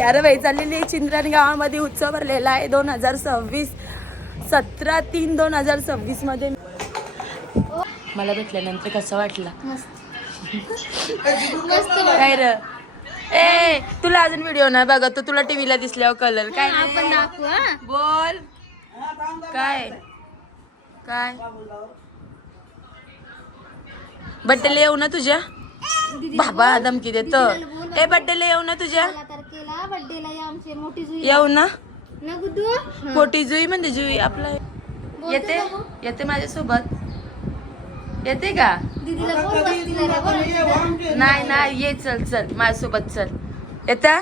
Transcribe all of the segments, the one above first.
अरे बाई चाललेली चिंद्राणी गावामध्ये उत्सव भरलेला आहे 2026 17/3/2026 मध्ये. मला भेटल्यानंतर कसं वाटलं? काय र ए तुला अजून व्हिडिओ नाही बघत तुला टीव्हीला दिसल्यावर कलर काय नाही बोल काय काय बड्डेला येऊ ना तुझ्या बाबा धमकी देतो. ए बड्डेला येऊ ना तुझ्या येऊ ना मोठी जुई म्हणजे जुई आपला येते येते माझ्यासोबत येते का नाही नाही ये चल चल माझ्यासोबत चल येता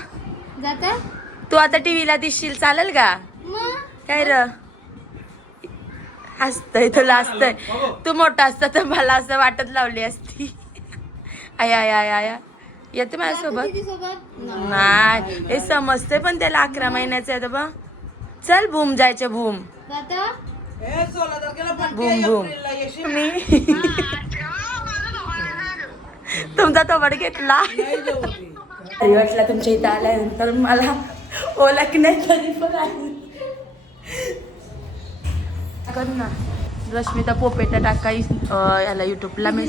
तू आता टीव्हीला दिसशील चालेल का काय र हसतय तुला हसतय तू मोठा असता तर मला असं वाटत लावली असती. आया आया आया येते माझ्यासोबत नाही हे समजते पण त्याला 11 महिन्याचं आहे बा. चल भूम जायचं भूम भूम भूम मी तुमचा तोबड घेतला तरी वाटला तुमच्या इथं आल्यानंतर मला ओळख नाही तरी पण कर ना रश्मिता पोपेटा टाका याला युट्यूबला. मी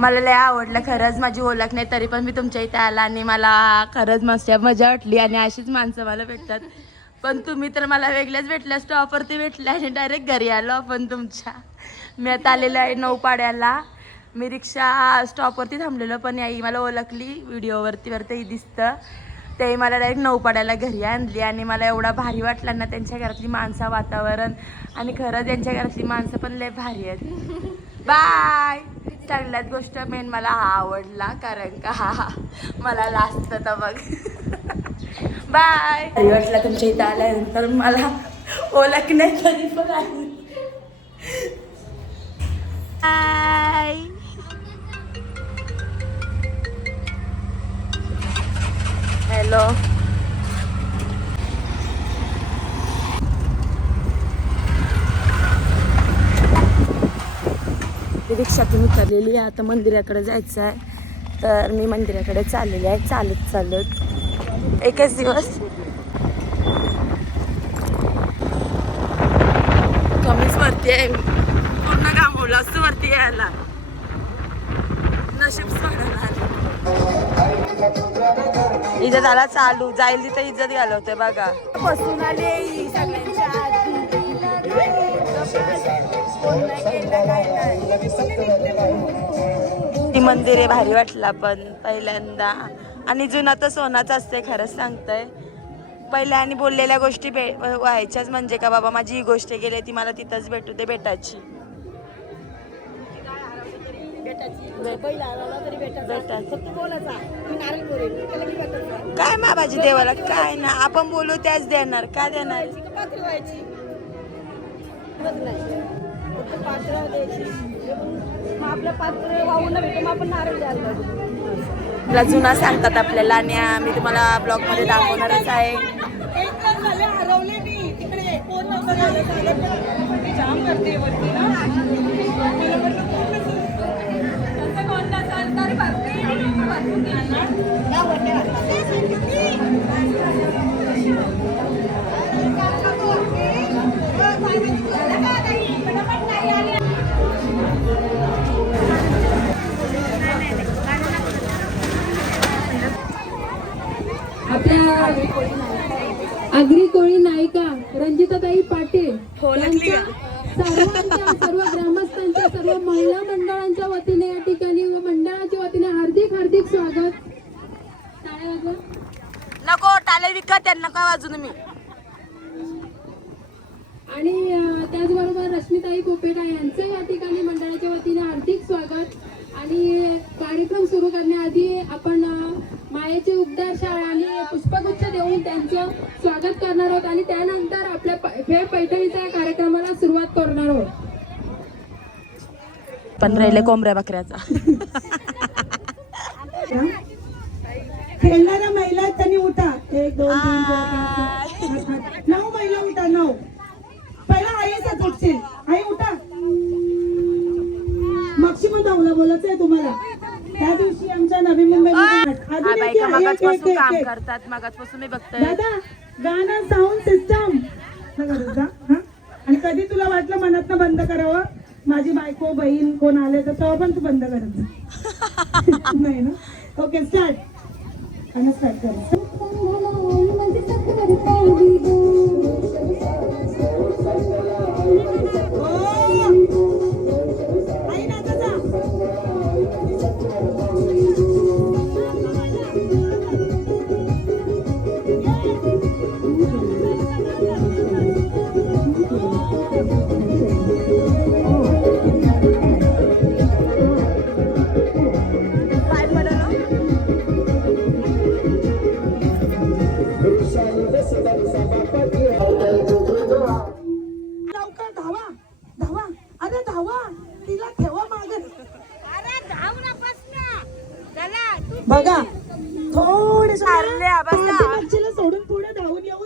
मला लय आवडलं खरंच माझी ओळख नाही तरी पण मी तुमच्या इथे आला आणि मला खरंच मजा वाटली आणि अशीच माणसं मला भेटतात. पण तुम्ही तर मला वेगळ्याच भेटल्या स्टॉपवरती भेटल्या आणि डायरेक्ट घरी आलो आपण तुमच्या. मी आता आलेलो आहे 9 पाड्याला. मी रिक्षा स्टॉपवरती थांबलेलो पण आई मला ओळखली व्हिडिओवरती दिसतं ते मला डायरेक्ट 9 पाड्याला घरी आणली आणि मला एवढा भारी वाटला ना त्यांच्या घरातली माणसं वातावरण आणि खरंच त्यांच्या घरातली माणसं पण लय भारी आहेत. बाय चांगल्याच गोष्ट मेन मला हा आवडला कारण का हा मला लास्ट तर बघ बाय भारी वाटला तुमच्या इथं आल्यानंतर मला ओळख नाही तरी पण बाय. हॅलो रिक्षातून उतरलेली आहे आता मंदिराकडे जायचं आहे तर मी मंदिराकडे चाललेली आहे चालत एकच दिवस कमीच वरती आहे पूर्ण गामवलं असं वरती यायला नशीब सोडायला इज्जत आला चालू जाईल तिथं इज्जत घालवते बघा बसून आले सगळ्यांच्या ती मंदिर भारी वाटला पण पहिल्यांदा आणि जुना तर सोनाच असते खरंच सांगतंय. पहिल्या आणि बोललेल्या गोष्टी व्हायच्याच म्हणजे का बाबा माझी ही गोष्ट गेली ती मला तिथंच भेटू दे भेटायची काय बाबाजी देवाला काय ना आपण बोलू त्याच देणार काय देणार जुना सांगतात आपल्याला आणि आम्ही तुम्हाला ब्लॉग मध्ये दाखवणारच आहे. आपल्या आगरी कोळी नायिका रंजिताताई पाटील सर्व ग्रामस्थांच्या सर्व महिला मंडळांच्या वतीने या ठिकाणी व मंडळाच्या वतीने हार्दिक हार्दिक स्वागत. नको टाळे विकत त्यांना का वाजू मी आणि त्याचबरोबर रश्मिताई पोपेटा यांचं या ठिकाणी मंडळाच्या वतीने हार्दिक स्वागत. आणि कार्यक्रम सुरू करण्याआधी आपण मायेची उबदार शाळा आणि पुष्पगुच्छ देऊन त्यांचं स्वागत करणार आहोत आणि त्यानंतर आपल्या फेर पैठणीच्या कार्यक्रमाला सुरुवात करणार आहोत. पण राहिले कोंबड्या बकऱ्याचा खेळणाऱ्या महिला त्यांनी उठा 1 2 3 4 9 महिला उठा 9 पहिला आईचा उठशील आई उठा मक्षी मग धावला बोलायचं आहे तुम्हाला. त्या दिवशी आमच्या नवी मुंबईमध्ये काम ओके. करतात मागासपासून मी बघते. दादा गाणं साऊंड सिस्टम आणि कधी तुला वाटलं मनातनं बंद करावं माझी बायको बहीण कोण आले तर तेव्हा पण तू बंद करत नाही ना. Okay start. गाणं स्टार्ट कर. आई नाचाचा. लवकर धावा धावा अरे धावा तिला ठेवा मागे. बघा थोडे बच्चीला सोडून पुढे धावून येऊ.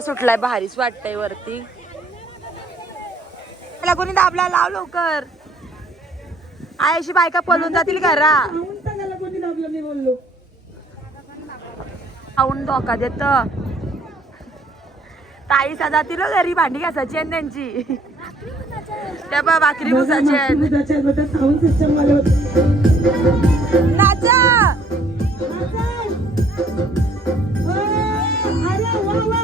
सुटलाय भारीच वाटतंय वरती. त्याला कोणी दाबला लाव लवकर. आयशी बायका पळून जातील घरा. धावून सांगायला कोणी दाबलं मी बोललो. खाऊन धोका देत. ताई जातील घरी भांडी घासायची आहे त्यांची. त्या बा भाकरी भुसाची आहेत. साऊंड सिस्टम वाले होते. नाचा. अरे वा वा.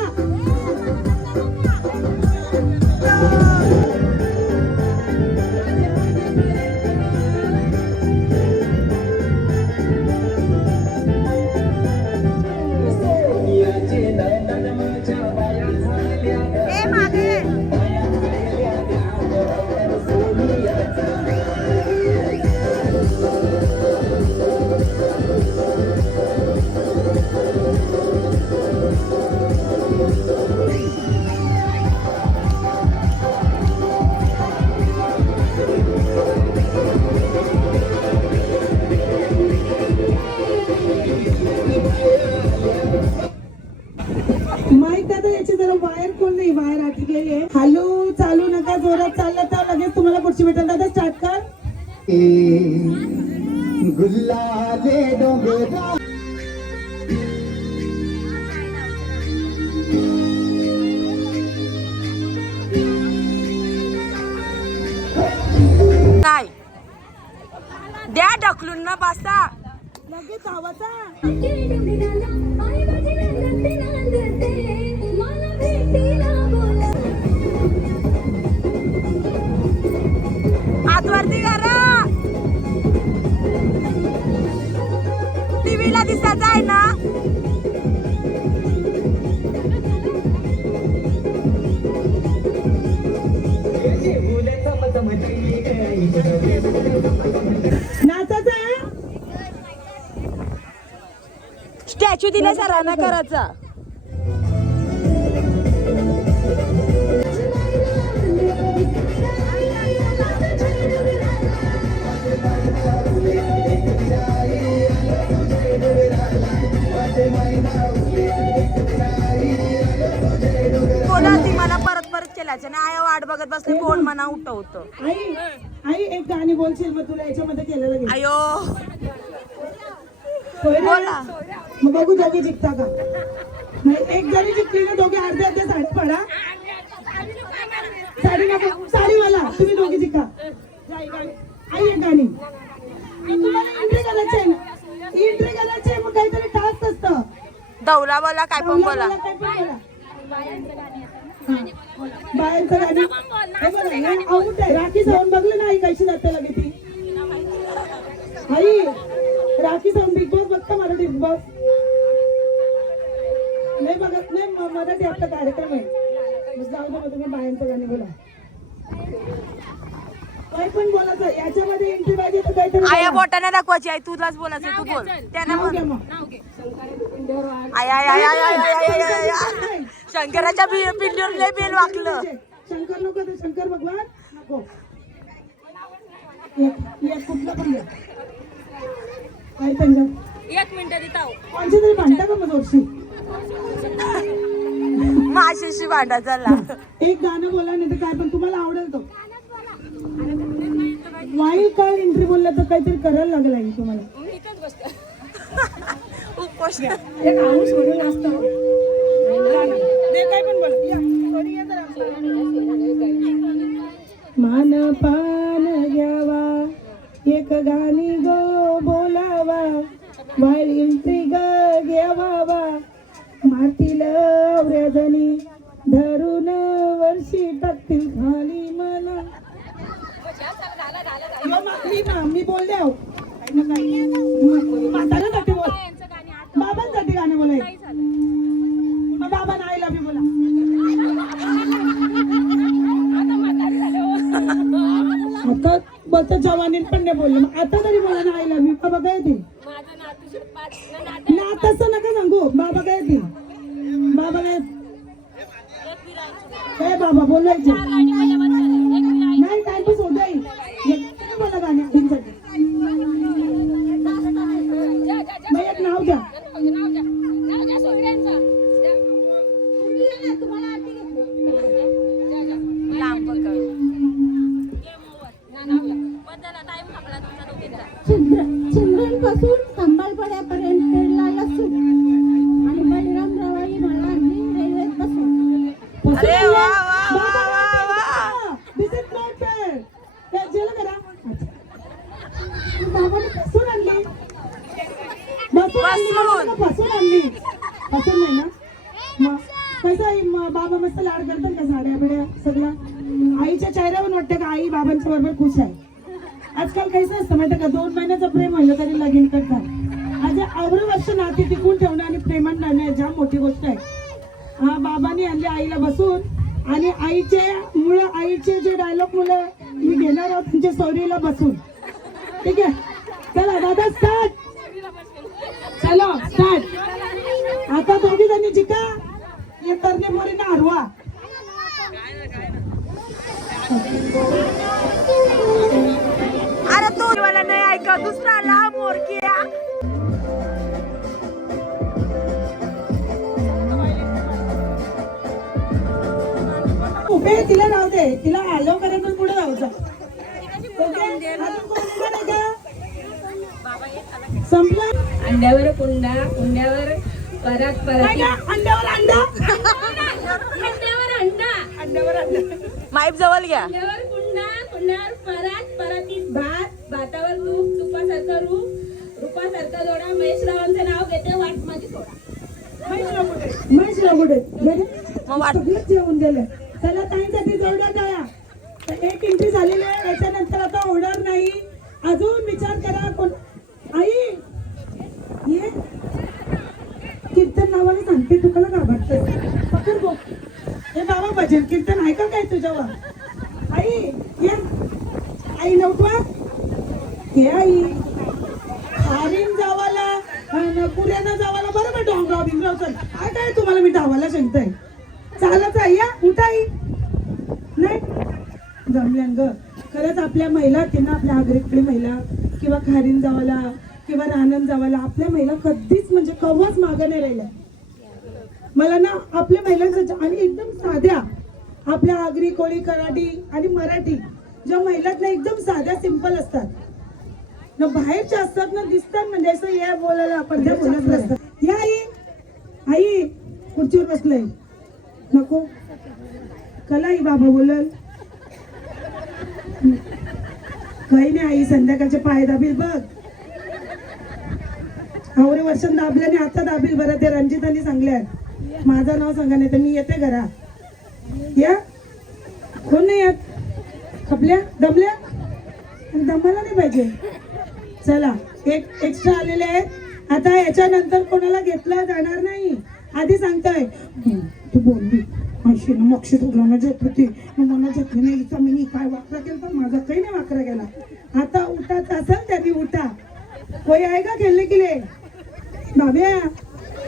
माईक दादा याची जरा वायर कोण नाही वायर अटकलेली आहे. हॅलो चालू नका जोरात चाललं तर लगेच तुम्हाला पुढची भेटेल. दादा स्टार्ट कर. गुल्लाले डोंगरा नाही द्या ढकलून ना बसा. लगेच आवाजा. आतवरती करा. टीव्हीला दिसत आहे ना. नाचाचा स्टॅच्यू दिला सरांना करायचा. कोणा ती मला परत परत केल्याचं ना. आया वाट बघत बसले कोण मना उठवतं. आई आई एक गाणी बोलशील मग तुला याच्यामध्ये केलेलं घे. अयो होय ना? बोला. मग बघू दोघे जिंकता का. नाही एक जरी जिंकली ना दोघे अर्धे अर्धे साडी पडा. साडी नको साडीवाला तुम्ही दोघे जिंका. आई एक गाणी तुम्हाला एंट्री करायची आहे ना. एंट्री करायची आहे मग काहीतरी टास्क असतं. दौला बोला काय पण बोला. बायांचं गाणी हे बघा हे आऊट आहे. राखी सावंत बघलं ना आई कशी जाते लगे ती. आई राखी सावंत बिग बॉस बघता मराठी बिग बॉस नाही बघत नाही. मराठी आपला कार्यक्रम आहे. जाऊ दे तुम्ही बायांचं गाणी बोला. काय पण बोलायचं याच्यामध्ये एंट्री पाहिजे तर काहीतरी आया बोला. बोटाने दाखवायची. आई तुलाच बोलायचं तू बोल. त्यांना नाव घ्या बोल. मग. I I I I I I I I. शंकराच्या पिंडीवर लय बेल वाकलं. शंकर नको तर शंकर भगवान नको. एक कुठला पण द्या. काय पंजाब 1 मिनिट देता कोणच्या तरी भांडता का मग जोरशी. माशीशी भांडा झाला. एक गाणं बोला नाही तर काय पण तुम्हाला आवडेल तो. वाईल्ड कार्ड एंट्री बोलला तर काहीतरी करायला लागेल आहे तुम्हाला. एक हाऊस म्हणून असतो. ते काय पण बोल. या, कोणी या जरा. मान पान घ्यावा एक गाणी गो बोलावा वाळील त्रिग घेवावा मातील व्रजनी धरून वर्षी टाकतील खाली मला. मी बोलले आहो म्हाताऱ्यासाठी बोल बाबांसाठी गाणे बोलाय मग बाबा नाही लाभी बोला. आता बोलता जवानीत पण नाही बोलले मग आता तरी बोला ना आईला मी बाबा काय येतील ना तसं नका सांगू बाबा काय येतील बाबा काय बाबा बोलायचे नाही टाइमपास होत आहे बोला गाणे आठींसाठी मग एक नाव द्या चंद्रांपासून कंबालपड्यापर्यंत पेरला लसूण आणि बळीराम रवाई मला आणली रेल्वेत बसून. अरे वा वा वा वा वा. दिस इज नॉट फेअर. ते जेल करा बाबाने बसून आणली बसून आणली नाही ना मग कसं आहे बाबा मस्त लाड करतात का साड्या बिड्या सगळं आईच्या चेहऱ्यावर वाटतं का आई बाबांच्या बरोबर खुश आहे. आजकाल काहीच असतं माहिती का 2 महिन्याचं प्रेम म्हणलं तरी लगीन करतात. आज अवघड वर्ष नाती टिकून ठेवणं आणि प्रेमान राहणं ज्या मोठी गोष्ट आहे. हा बाबांनी आणले आईला बसून आणि आईचे जे डायलॉग मुलं मी घेणार आहोत त्यांच्या सौरीला बसून. ठीक आहे चला दादा स्टार्ट. चलो स्टार्ट. आता दोघी जणी जिका ये तरणे मोरीना हरवा. अरे तो मला नाही ऐका दुसरा ला मोरकिया. उभे तिला राहू दे तिला आलो करायचं पुढे जायचं. संपलं. अंड्यावर कुंडा कुंड्यावर परात परात अंड्यावर अंडा अंड्यावर अंडा माईप जवळ घ्या. अंड्यावर कुंडा कुंड्यावर परात परातीत भात भातावर तूप तुपासारखं रूप रूपासारखं जोडा. महेशरावांचं नाव घेते वाट माझी सोडा. महेश राबुडे मग वाट सगळंच जेवून गेलं. चला ताईंसाठी जोरदार टाळ्या. तर 1 एंट्री झालेली आहे. याच्यानंतर आता होणार नाही. अजून विचार करा कोण आई ये कीर्तन नावाने सांगते तू कला घाबरतोय पकड बघ. हे बाबा भजन कीर्तन आहे का काय तुझ्यावर आई ये आई नव्हता हे आई हारीन जावाला पुऱ्यानं जावाला बरोबर डोंगराव बिंगराव चल काय काय तुम्हाला मी धावायला सांगतोय. चालत आहे या उठाई नाही जमल्यान ग. खरंच आपल्या महिला त्यांना आपल्या आग्रेकडे महिला किंवा खारीन जावाला किंवा रानन जावाला आपल्या महिला कधीच म्हणजे कव्वाच मागं नाही राहिल्या. मला ना आपल्या महिलांचं आणि एकदम साध्या आपल्या आगरी कोळी कराडी आणि मराठी ज्या महिलात ना एकदम साध्या सिंपल असतात ना बाहेरच्या असतात ना दिसतात म्हणजे असं या बोलायला आपण त्या बोलत असतात. या आई खुर्चीवर बसलंय नको कला आई बाबा बोलल काही नाही आई संध्याकाळचे पाय दाबील बघ. आवरे वर्षात दाबल्याने आता दाबील बरं. ते रणजितांनी सांगल्या माझं नाव सांगा नाही तर मी येते घरा. या कोण नाही येत खपल्या दमल्या दमाला नाही पाहिजे. चला एक एक्स्ट्रा आलेले आहेत. आता याच्यानंतर कोणाला घेतला जाणार नाही. आधी सांगताय तू बोलली अशी ना मक्षी तुला जेत होती मला जेतली नाही मी काय वाकरा केला तर माझा काही नाही वाकरा गेला. आता उठाच असेल त्यांनी उठा. कोई आहे का खेळले किले बाब्या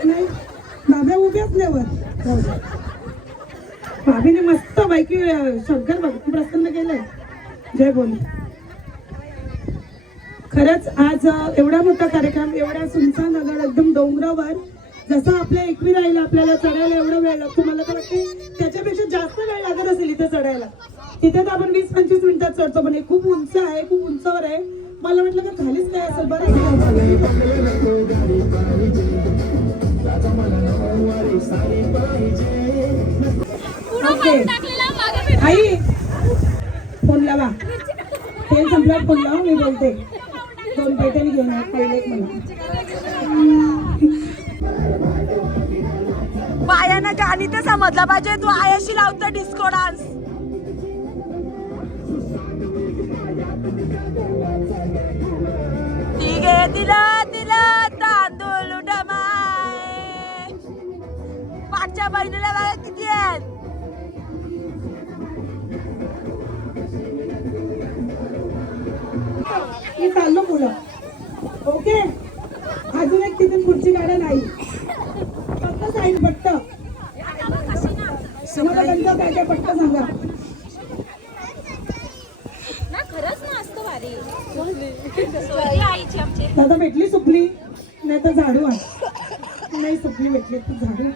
नाही बाब्या उभ्याच लेवर भाभीने मस्त बायकी शंकर भक्त प्रसन्न केलंय. जय बोल. खरंच आज एवढा मोठा कार्यक्रम एवढ्या सुनसान नगर एकदम डोंगरावर जसं आपल्या एकविराईला आपल्याला चढायला एवढा वेळ लागतो मला तर वाटते त्याच्यापेक्षा जास्त वेळ लागत असेल इथे चढायला. तिथे तर आपण 20-25 मिनिटात चढतो पण हे खूप उंच आहे खूप उंचावर आहे. मला म्हटलं का खालीच काय असेल बरं आहे. ओके. आई फोन लावा. तेल संपल्यावर फोन लावा, मी बोलते. 2 पैठणी घेऊन या, पहिले एक मला. बायानं गाणी तर समजला पाहिजे. तू आयाशी लावतो डिस्को डान्स. तिघे दिला दिला तांदूळ डमाय. पाठच्या बहिणीला बघा किती आहेत. मी चाललो पुढं. ओके, अजून एक तिथून पुढची गाड्या नाही. फक्त साईड पट्ट मला त्यांचं काय काय पट्ट सांगा. दादा भेटली सुपली नाही तर झाडू आहे. नाही सुपली भेटली तर झाडू.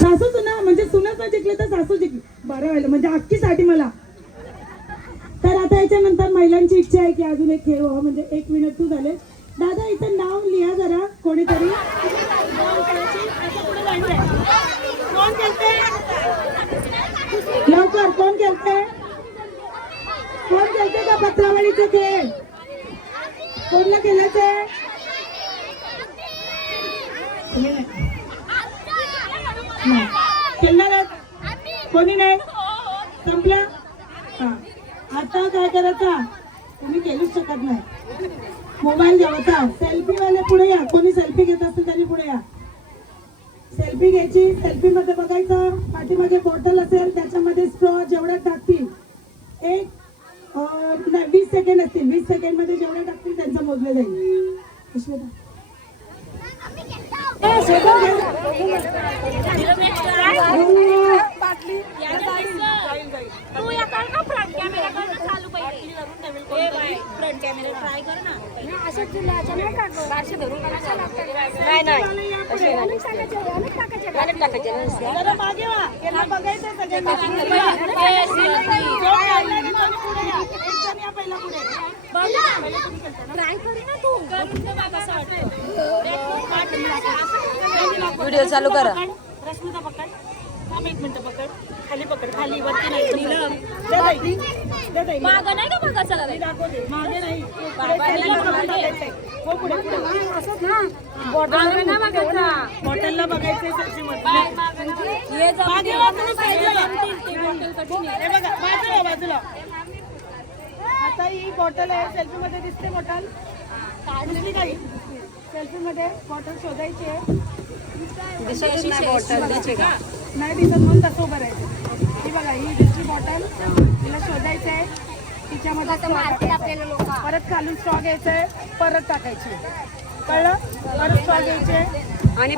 सासू सुना म्हणजे सुनच ना जिंकले तर सासू जिंकली. बरं व्हायला म्हणजे अख्खी साठी मला. तर आता याच्यानंतर महिलांची इच्छा आहे की अजून एक खेळ व्हावा. म्हणजे 1 मिनिट तू झाले. दादा इथं नाव लिहा जरा कोणीतरी. कोण खेळते लवकर? कोण खेळते? कोण खेळते का पत्रावळीचे खेळ? कोणला खेळायचंय? खेळणार कोणी नाही? संपलं. आता काय करायचं? तुम्ही खेळूच शकत नाही. मोबाईल घ्यायचा. सेल्फी वाले पुढे या. कोणी सेल्फी घेत असेल त्यांनी पुढे या. सेल्फी घ्यायची. सेल्फी मध्ये बघायचं पाठीमागे बॉटल असेल त्याच्यामध्ये स्ट्रॉ जेवढ्या टाकतील 20 सेकंड असतील. 20 सेकंड मध्ये जेवढ्या टाकतील त्यांचं मोजलं जाईल. व्हिडिओ चालू करा. रश्मिता पकड. 1 मिनिट पकड. खाली पकड. खाली वरती नाही. मागे नाही का बघा. चला दाखवते. मागे नाही. बॉटलला बघायचंय. बाजूला. आता ही बॉटल आहे. सेल्फी मध्ये दिसते बॉटल. दिसली काही? सेल्फी मध्ये बॉटल शोधायची आहे. नाही दिसत म्हणून तसं उभं राहायचं. ही बघा ही दिसली बॉटल. तिला शोधायचं आहे. तिच्यामध्ये परत खालून स्ट्रॉ घ्यायचंय. परत टाकायची. कळलं? परत स्ट्रॉ घ्यायचे आणि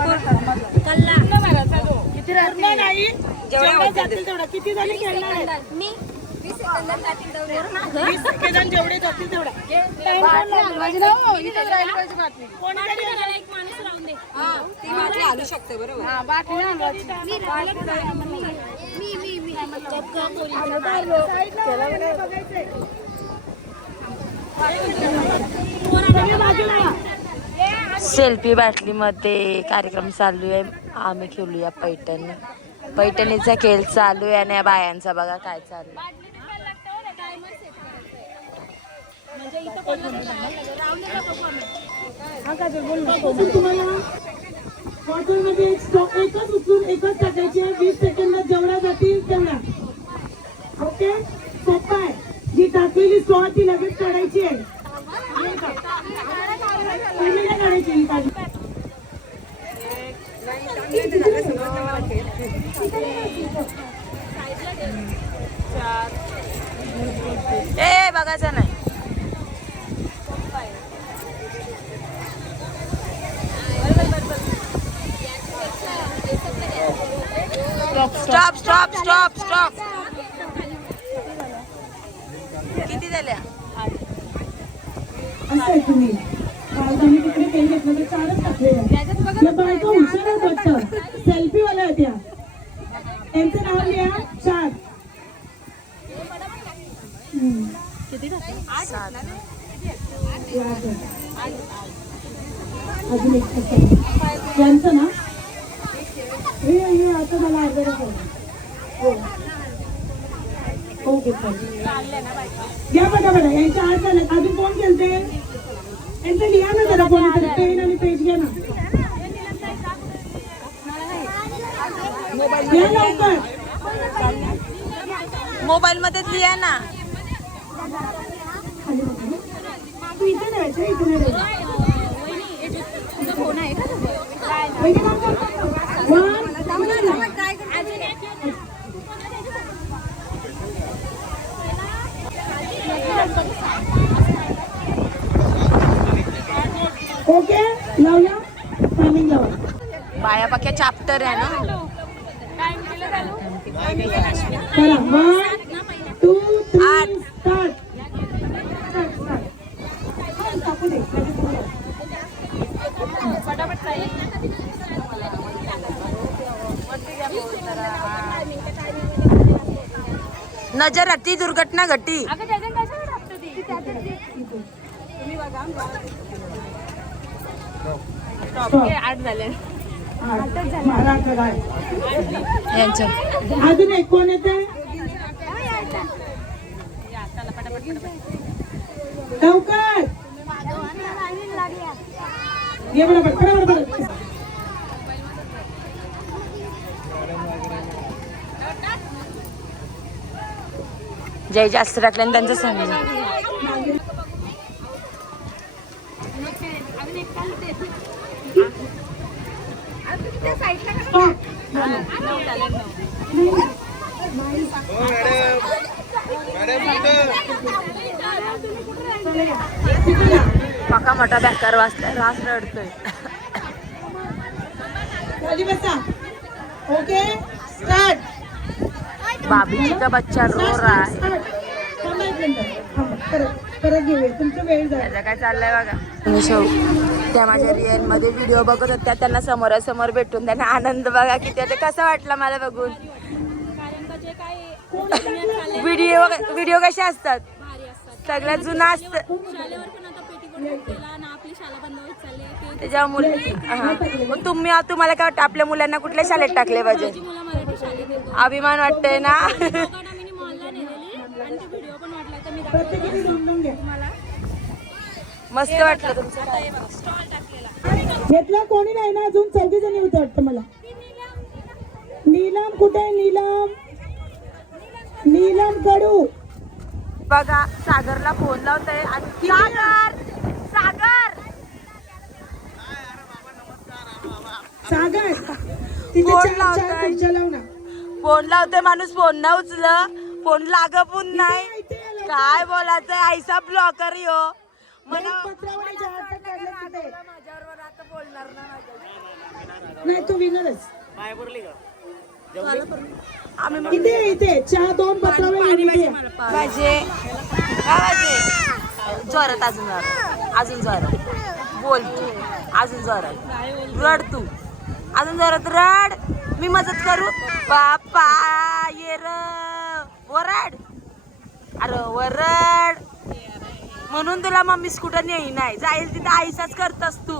किती राहणार नाही. जेवढं जातील तेवढं. किती जणी खेळणार आहे? 20 सेकंद जेवढे जातील तेवढा. सेल्फी बाटली मध्ये कार्यक्रम चालू आहे. आम्ही खेळूया पैठणी. पैठणीचा खेळ चालू आहे आणि या बायांचा बघा काय चालू आहे. तुम्हाला बॉटलमध्ये एकच उचलून एकच टाकायची आहे. 20 सेकंदात जेवढ्या जातील तेवढ्या. ओके, सोपं आहे. जी टाकलेली स्ट्रॉ ती लगेच काढायची आहे. काढायची ए बघायचं नाही. Stop stop stop stop. किती झाल्या? असं आहे तुम्ही राजधानी तिकडे पेन घेतलं तर 4च टाकले. बायका हुशार आहेत वाटतं, सेल्फी वाल्या आहेत त्या. त्यांचं नाव लिहा 4. अजून एक यांचं ना हे आता मला अर्धा हो ओके या बघा बघा यांच्या आठ झाल्यात. अजून कोण केलते यांचं लिहा ना जरा कोणीतरी पेन आणि पेज घ्या ना. घ्या लवकर. मोबाईल मध्ये लिहा ना. तू इथे द्यायचं इथे नाही द्यायचं. ओके लावला टायमिंग लावा. बाया पक्या चॅप्टर आहे ना. करा 1 2 3 स्टार्ट. नजर हटी दुर्घटना घटी. यांचं अजून एक कोण येते लवकर ये बरोबर. जय जास्त टाकल्याने त्यांचं समजा. पाका मोठा बेकार वाजता रास रडतोय. खाली बसा. Okay start. बाबूजी का बच्चा रो रहा है. परत घेऊया तुमचं वेळ जाईल. त्याचं काय चाललंय बघा. त्या माझ्या रिअल मध्ये व्हिडिओ बघत होत्या. त्यांना समोरासमोर भेटून त्यांना आनंद बघा किती होते. कसं वाटलं मला बघून. व्हिडिओ कसे असतात सगळ्यात जुना असत त्याच्या मुली. मग तुम्हाला काय वाटतं आपल्या मुलांना कुठल्या शाळेत टाकले पाहिजे. अभिमान वाटतंय ना. मस्त वाटलं तुमचं. घेतला कोणी नाही ना अजून. 4 जणी होतं वाटतं मला. नीलम कुठे आहे नीलम. नीलम कडू बघा सागरला फोन लावतोय. सागर सागर सागर तिथे फोन 4 लावतोय. खुर्च्या लाव ना. फोन लावतोय माणूस फोन ना उचल. फोन लाग पण नाही. काय बोलायचंय आईसा ब्लॉकर यो म्हणा. नाही तू विनरच. आम्ही इथे इथे चहा 2 पत्रावळे पाहिजे जोरात अजून जोरात बोल तू. अजून जोरात रड तू. अजून जोरात रड. मी मदत करू. बापा ये र वरड. अरे वरड म्हणून तुला मम्मी स्कूटर नेई नाही. जाईल तिथे आईसाच करतस तू.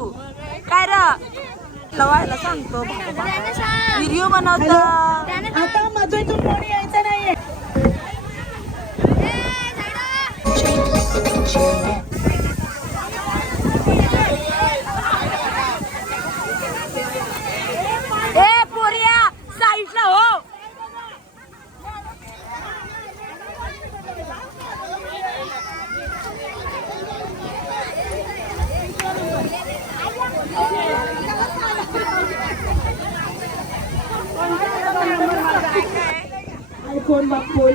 काय र लवायला सांगतो व्हिडिओ बनवतो. आता मधून कोणी यायचं नाहीये. ए पोरिया साईडला हो. कोण बाप कोण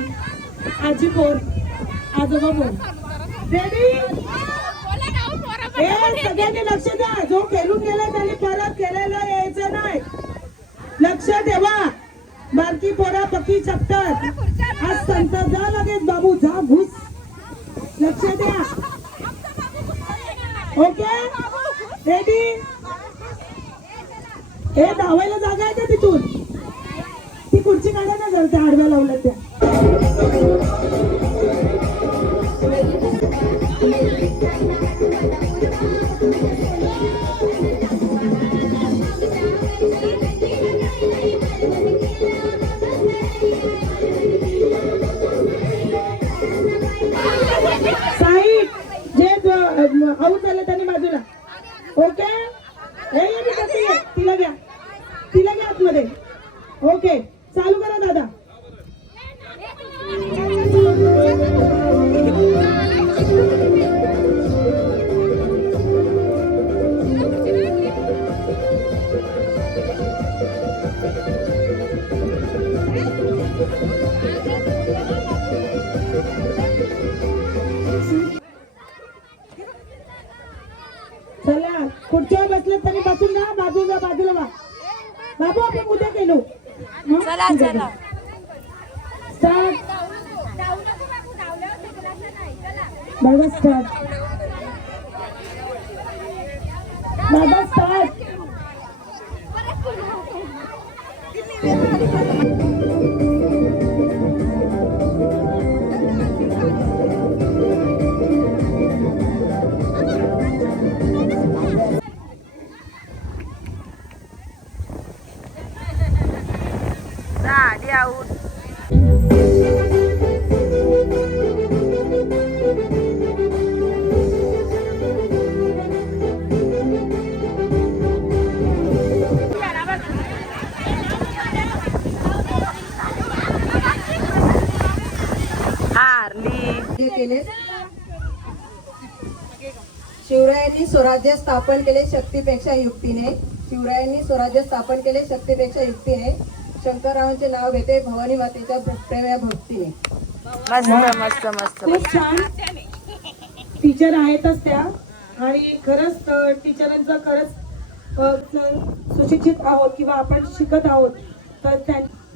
आजी कोण आजोबा कोण रेडी सगळ्यांनी लक्ष द्या जो खेळून गेला त्याने परत केलेलं यायचं नाही लक्ष ठेवा बारकी पोरा पक्की चपतात आज संत जा लगेच बाबू जा घुस लक्ष द्या ओके रेडी हे धावायला जागा आहे का तिथून ती खुर्ची काढा ना जर त्या आडव्या लावल्या त्या साईड जे आऊट झालं त्यांनी बाजूला ओके तिला घ्या आतमध्ये ओके चालू करा दादा चला खुर्चीवर बसले तरी बसून जा बाजूला वा बाबू आपण उद्या गेलो चला चला स्टार्ट दादा स्टार्ट दादा स्टार्ट झाली आऊट हारली केले शिवरायांनी स्वराज्य स्थापन केले शक्तीपेक्षा युक्तीने शिवरायांनी स्वराज्य स्थापन केले शक्तीपेक्षा युक्तीने शंकररावांचे नाव घेते भवानी मातेच्या प्रेम या भक्तीने मस्त मस्त मस्त खूप छान टीचर आहेतच त्या आणि खरंच टीचरांचं खरंच सुशिक्षित आहोत किंवा आपण शिकत आहोत तर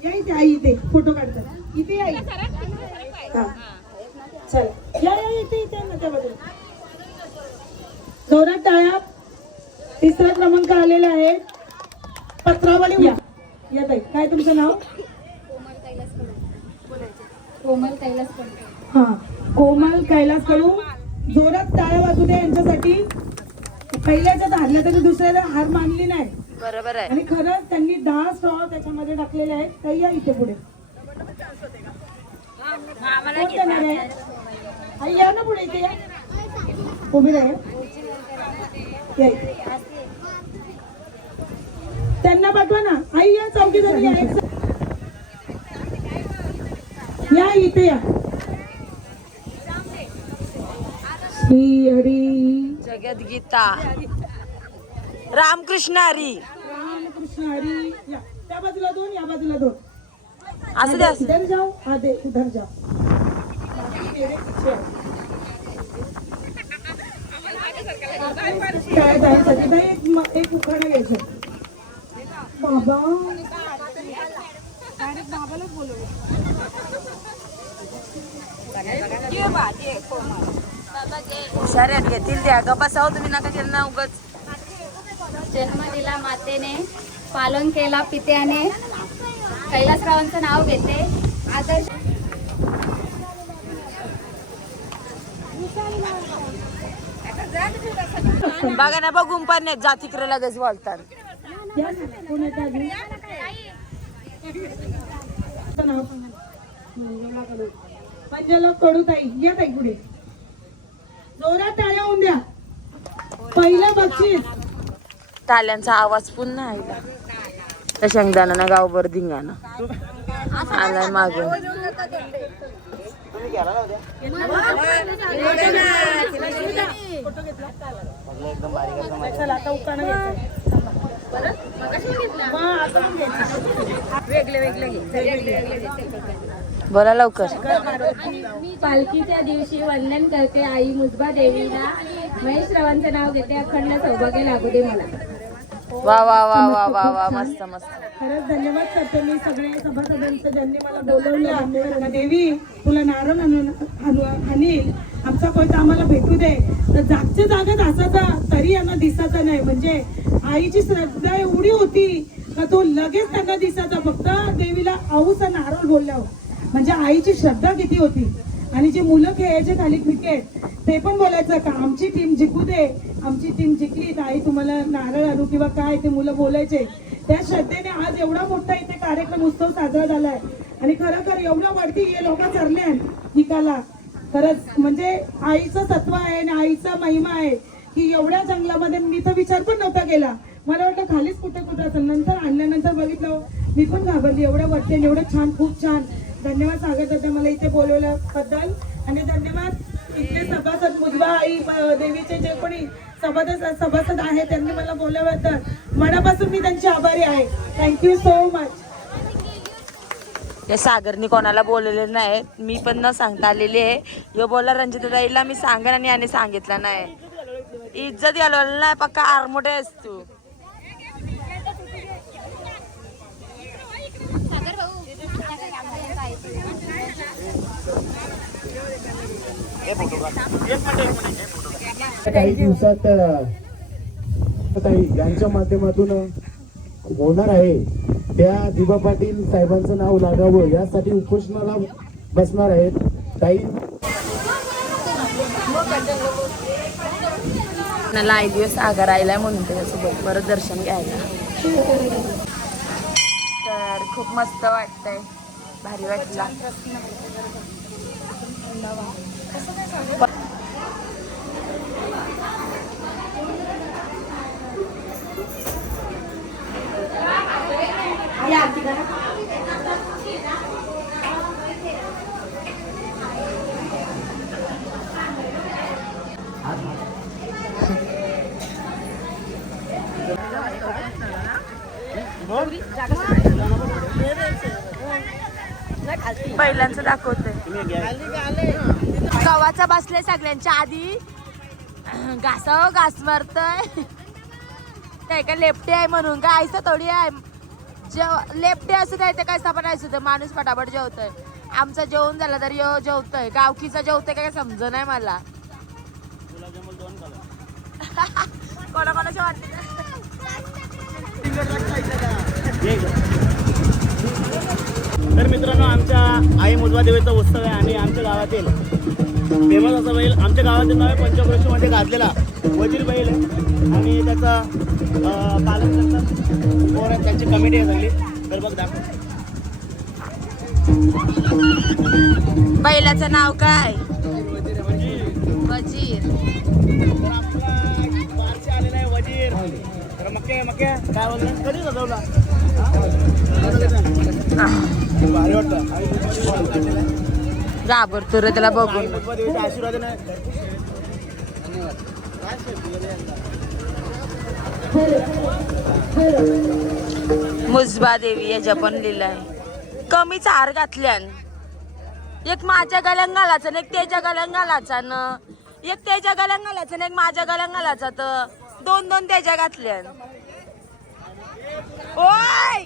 या इथे आई इथे फोटो काढतात इथे आई हा चला या इथे ना त्यामध्ये जोरात टाळ्या तिसरा क्रमांक आलेला आहे पत्रावली या ताई काय तुमचं नाव कोमल कैलास कडू हा कोमल कैलास कडू जोरात टाळ्या वाजू दे यांच्यासाठी पहिल्याच्यात हारल्या तरी दुसऱ्याला हार मानली नाही बरोबर आहे आणि खरंच त्यांनी 10 स्टॉल त्याच्यामध्ये टाकलेले आहेत काही या इथे पुढे कोण देणार आहे? आई या ना पुढे इथे या उभी राहा या इथे. त्यांना पाठवा ना आई या चौकी झाली या इथे या श्री हरी जगत गीता रामकृष्ण हरी रामकृष्ण हरी या त्या बाजूला 2 या बाजूला 2 असं द्या इधर जाओ हाँ दे उधर जाओ मेरे पीछे काय जायसाठी नाही एक उखाणा घ्यायचं बाबा हुशाऱ्यात घेतील द्या ग बसाव तुम्ही नका केलं ना उगच जन्म दिला मातेने पालन केला पित्याने कैलासरावांचं नाव घेते आदर्श बघा ना बघून पण नाही जा तिकडे लगेच बोलतात या ना कोण येतं अजून नाव मंजुला कडूताई या ताई पुढे जोरात टाळ्या होऊन द्या पहिलं बक्षीस टाळ्यांचा आवाज पुन्हा आला त्या शेंगदाणा गावभर धिंगाणा आलाय मागून चला आता उखाणा घ्यायचं वेगळे बोला लवकर. मी पालखीच्या दिवशी वंदन करते आई मुजबा देवीला. महेश रावांचं नाव घेते. अखंड सौभाग्य लागू दे मला. वा वा वा वा वा वा मस्त मस्त. खरंच धन्यवाद करते मी सगळे सभासदांचं ज्यांनी मला बोलवलं. देवी तुला नारळ आणील आमचा कोयता आम्हाला भेटू दे. तर जागच्या जागेत असायचा तरी यांना दिसायचा नाही. म्हणजे आईची श्रद्धा एवढी होती का तो लगेच त्यांना दिसायचा फक्त देवीला आऊचा नारळ बोलल्यावर. म्हणजे आईची श्रद्धा किती होती. आणि जे मुलं खेळायचे खाली क्रिकेट ते पण बोलायचं का आमची टीम जिंकू दे, आमची टीम जिंकली तर आई तुम्हाला नारळ आणू किंवा काय ते मुलं बोलायचे. त्या श्रद्धेने आज एवढा मोठा इथे कार्यक्रम उत्सव साजरा झालाय. आणि खरं एवढं वरती हे लोक चरले निकाला. खरंच म्हणजे आईचं तत्व आहे आणि आईचा महिमा आहे की एवढ्या जंगलामध्ये मी तर विचार पण नव्हता केला. मला वाटलं खालीच कुठे असेल. नंतर आणल्यानंतर बघितलं मी पण घाबरली. एवढं वरते एवढं छान खूप छान. धन्यवाद सांगत होते मला इथे बोलवल्याबद्दल. आणि धन्यवाद इथले सभासद मुजबा आई देवीचे जे कोणी सभासद आहे त्यांनी मला बोलवल्याबद्दल मनापासून मी त्यांची आभारी आहे. Thank you so much. या सागरनी कोणाला बोललेलं नाही. मी पण न सांगता आलेली आहे. यो बोलला रंजिताताईला मी सांगेन आणि याने सांगितलं नाही. इज्जत घालवलं नाही पक्का आरमोठे आहेस तू. काही दिवसात यांच्या माध्यमातून होणार आहे त्या दिबा पाटील साहेबांचं नाव लागावं यासाठी उपोषणाला बसणार आहेत ताई. मला दिवस सागर आयलाय म्हणून त्याच्यासोबत परत दर्शन घ्यायला. तर खूप मस्त वाटतंय. भारी वाटला. पहिल्यांचं दाखवतोय. गव्हाचा बसले सगळ्यांच्या आधी घासाव घास मारतय. काय का लेफ्टी आहे म्हणून काय आयसा थोडी आहे. लेफ्टी असू द्या ते काय सापड असू दे माणूस फटाफट जेवतोय. आमचं जेवण झालं तर यो जेवतोय. गावकीचा जेवतोय काय समज नाही मला. कोणाकोणाच्या वाटते. तर मित्रांनो आमच्या आई मुजबा देवीचा उत्सव आहे आणि आमच्या गावातील फेमस असा बैल आमच्या गावातील नाव आहे पंचक्रोशीमध्ये गाजलेला वजीर बैल आहे आणि त्याचा पालन करतात त्यांची कमिटी आहे झाली. तर बघ दाखव बैलाचं नाव काय. वजीर. तर आपला वारसे आलेला आहे वजीर. तर मक्के मक्के काय बोलतो कधी सजवला भारी वाटतं. घाबरतो रे त्याला बघून. मुजबा देवीचा आशीर्वाद नाही. मुजबा देवी याच्या पण लिहिलाय. कमीच हार घातल्यान. एक माझ्या गळ्यात घालायचा आणि एक त्याच्या गळ्यात घालायचा न एक त्याच्या गळ्यात घालायचा आणि एक माझ्या गळ्यात घालायचा. तर दोन दोन त्याच्या घातल्यान. ओय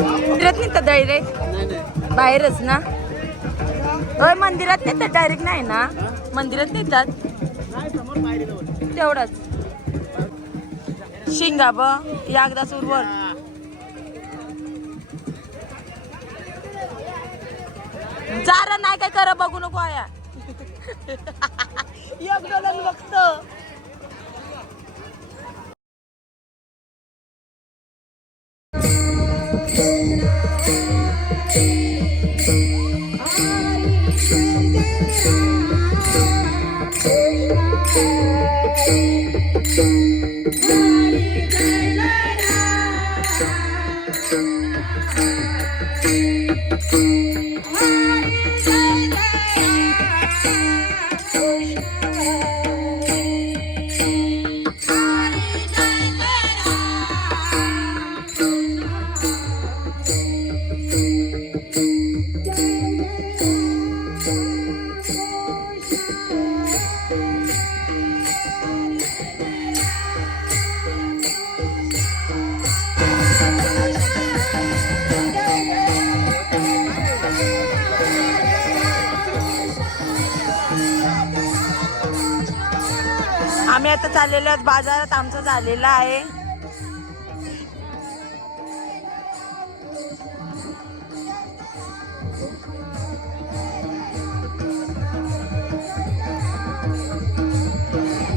मंदिरात नेतात डायरेक्ट. बाहेरच ना. होय मंदिरात नेतात डायरेक्ट नाही ना. मंदिरात नेतात तेवढंच. शिंगा ब एकदा सुरवर. जारा नाही काय करा बघू नको आया. एकदा बघतो. आम्ही आता चाललेलो आहोत बाजारात, आमचा झालेला आहे.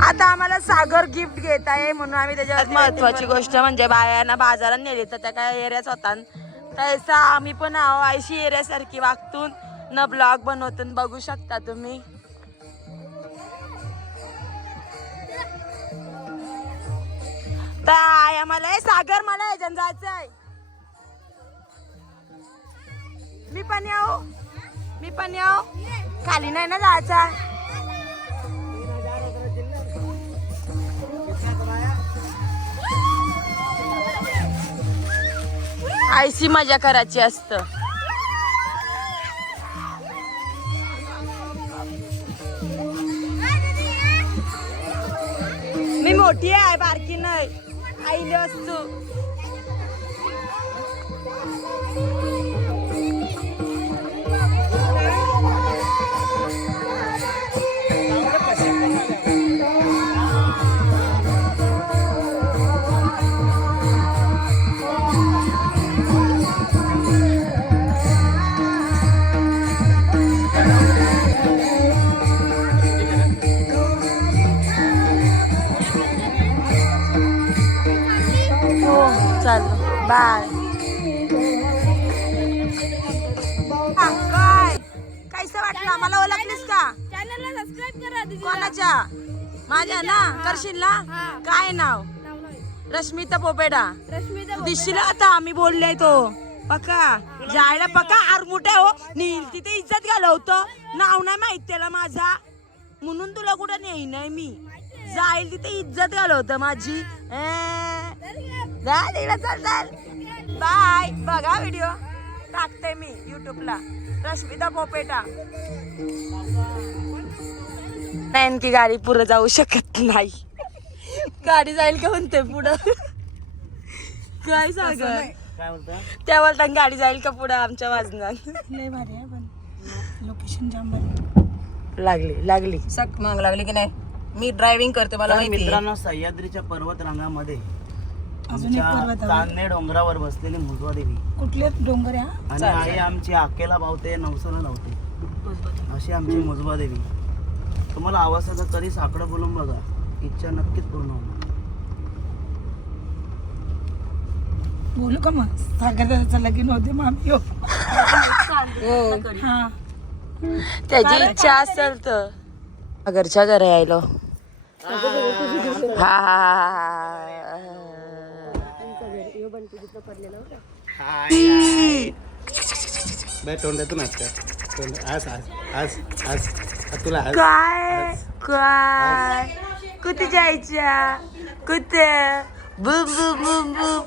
आता आम्हाला सागर गिफ्ट घेत आहे म्हणून आम्ही त्याच्यात महत्वाची गोष्ट म्हणजे बायांना बाजारात नेली तर त्या काय एरियाच होता तसा आम्ही पण आहो आयशी एरियासारखी वागतून न ब्लॉग बनवतून बघू शकता तुम्ही. तर आम्हाला सागर मला ह्याच्यात जायचंय. मी पण येऊ खाली नाही ना जायचा. आयशी मजा करायची असत. मी मोठी आहे बारकी नाही आईले असतो. चल बाय. काय कैसे वाटलं मला ओळखलीस का? चॅनलला सबस्क्राईब करा. कोणाच्या? माझ्या ना करशील ना? काय नाव? रश्मिता पोपेडा. रश्मिता दिसशील आता आम्ही बोलले तो पक्का जायला पक्का आरमुठा हो नील तिथे इज्जत घालवतो. नाव नाही माहित त्याला माझा म्हणून तुला कुठं नेई नाही मी. जाईल तिथे इज्जत घालवतं माझी. चल बाय. बघा व्हिडिओ टाकते मी युट्यूबला रश्मिता पोपेटा. की गाडी पुढे जाऊ शकत नाही. गाडी जाईल का म्हणते पुढं काय सांग काय बोलता? त्या बोलता गाडी जाईल का पुढं आमच्या वाजनात. लय भारी आहे पण लोकेशन जाम भारी. लागली सक माग लागली की नाही. मी ड्रायव्हिंग करते मला तर माहिती आहे. मित्रांनो सह्याद्रीच्या पर्वत रांगामध्ये अजून एक पर्वत आमच्या आहे. तांदे डोंगरावर बसलेली मुजवा देवी कुठले डोंगर आहे हा? आणि आई आमची आकेला भावते नवसाला लावते अशी आमची मुजवा देवी. तुम्हाला आवाज आला तरी साकडं बोलून बघा इच्छा नक्कीच पूर्ण होणार. बोलू का मग सागरचं लगीन होते मग आम्ही येऊ. हा त्याची इच्छा असेल तर घरच्या घरी यायलो. हा तोंडातून तुला काय काय कुठे जायच्या कुठे बुम बुम बुम बुम.